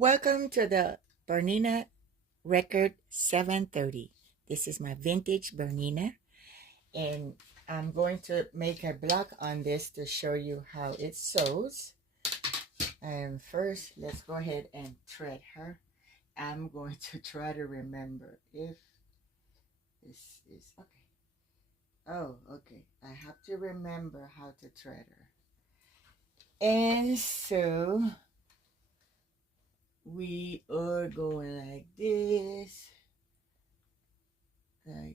Welcome to the Bernina Record 730. This is my vintage Bernina, and I'm going to make a block on this to show you how it sews. And first, let's go ahead and thread her. I'm going to try to remember if this is okay. Oh, okay. I have to remember how to thread her. And so we are going like this, and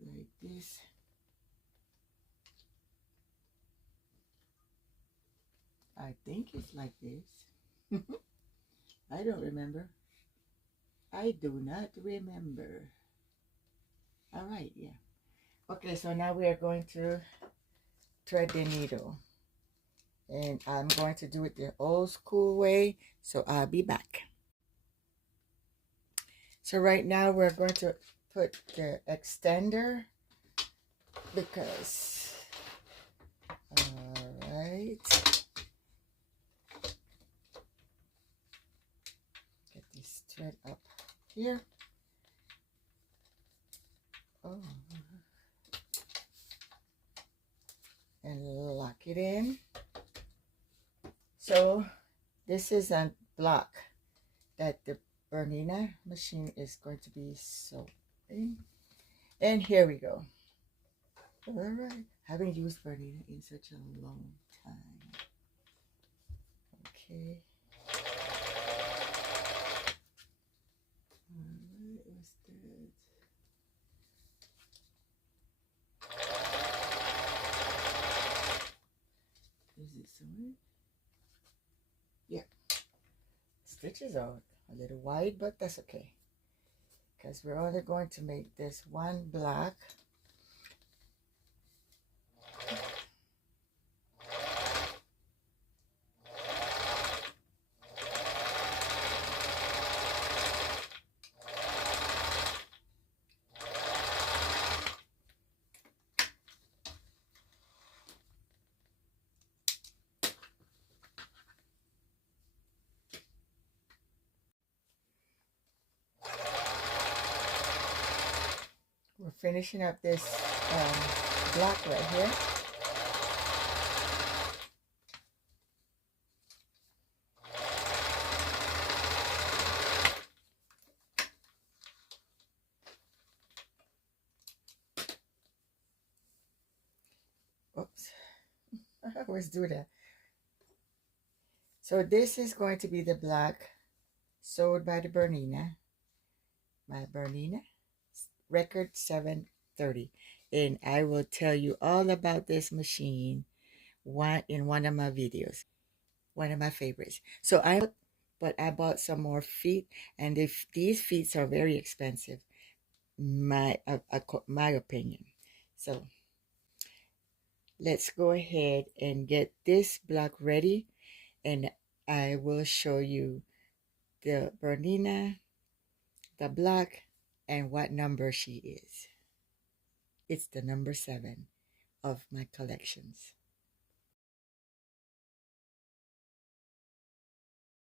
like this. I think it's like this. I don't remember. I do not remember. All right, yeah. Okay, so now we are going to thread the needle. And I'm going to do it the old school way, so I'll be back. So right now we're going to put the extender because, all right. Get this thread up here. Oh. And lock it in. So this is a block that the Bernina machine is going to be sewing. And here we go. All right. Haven't used Bernina in such a long time. Okay. All right, what's that? Is it sewing? Yeah. Stitches are a little wide, but that's okay. Because we're only going to make this one block. We're finishing up this block right here. Oops, I always do that. So this is going to be the block sewed by the Bernina, my Bernina Record 730. And I will tell you all about this machine in one of my videos, one of my favorites. So I bought some more feet, and if these feet are very expensive, my opinion. So let's go ahead and get this block ready, and I will show you the Bernina, the block, and what number she is. It's the number 7 of my collections.